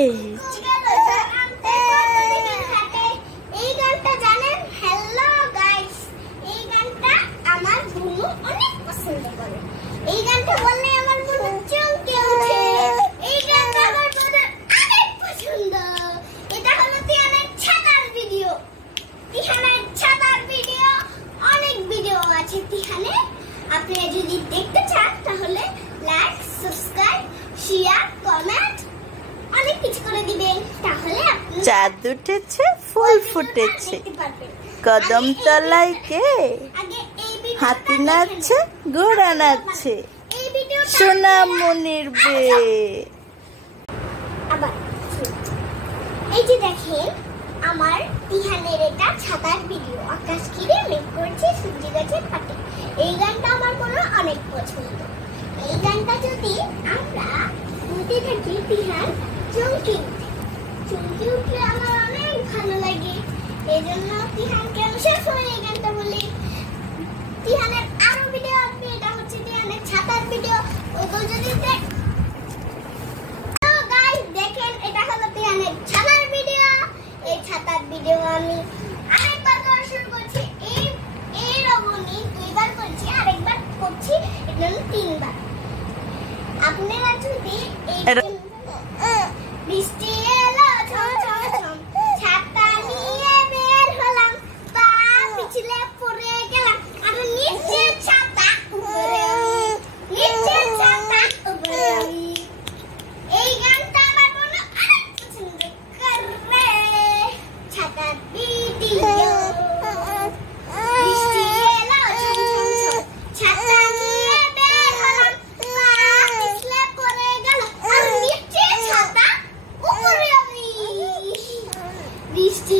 এই এই গানটা জানেন? হ্যালো গাইস, এই গানটা আমার বুনু অনেক পছন্দ করে। এই গানটা বললে আমার বুনু চমকে ওঠে। এই গানটা আমার বুনুর অনেক পছন্দ। এটা হলো তিহানের ছাতার ভিডিও। তিহানের ছাতার ভিডিও, অনেক ভিডিও আছে তিহানের। আপনারা যদি দেখতে চান তাহলে লাইক, সাবস্ক্রাইব, শেয়ার, কমেন্ট অনেক কিছু করে দিবেন। তাহলে আপনি চাঁদ উঠেছে, ফুল ফুটেছে, কদম তলায় কে, হাতি নাচছে, ঘোড়া নাচছে, সোনামণির বে। আবার এই যে দেখেন আমার তিহানের এটা ছাতার ভিডিও। আকাশ ঘিরে মেঘ করছে, সূর্য গাছের পাটে। এই গানটা আমার কোনো অনেক পছন্দ। এই গানটা যদি আমরা শুনতে থাকি তিহান চমকে উঠে। চমকে উঠলে আমার অনেক ভালো লাগে। এই জন্য তিহানকে আমি সবসময় এই গানটা বলি। তিহানের আরো ভিডিও আসবে, এটা হচ্ছে তিহানের ছাতার ভিডিও। ওগুলো যদি দেখেন, এটা হলো তিহানের ছাতার ভিডিও। এই ছাতার ভিডিও আমি আরেকবার করা শুরু করছি। এই রবনি দুইবার করছি, আরেকবার করছি, এটা হলো তিনবার। আপনারা যদি বৃষ্টি এলো ঝম ঝম ঝম, ছাতা নিয়ে বের হলাম, পা পিছলে পড়ে গেলাম, আর নিচে ছাতা উপরে আমি, নিচে ছাতা উপরে আমি। এই গানটা আমার মনে অনেক পছন্দ করে। ছাতার ভিডিও, বৃষ্টি এলো ঝম ঝম ঝম, ছাতা নিয়ে বের হলাম, পা পিছলে পড়ে গেলাম, আর নিচে ছাতা উপরে আমি। বৃষ্টি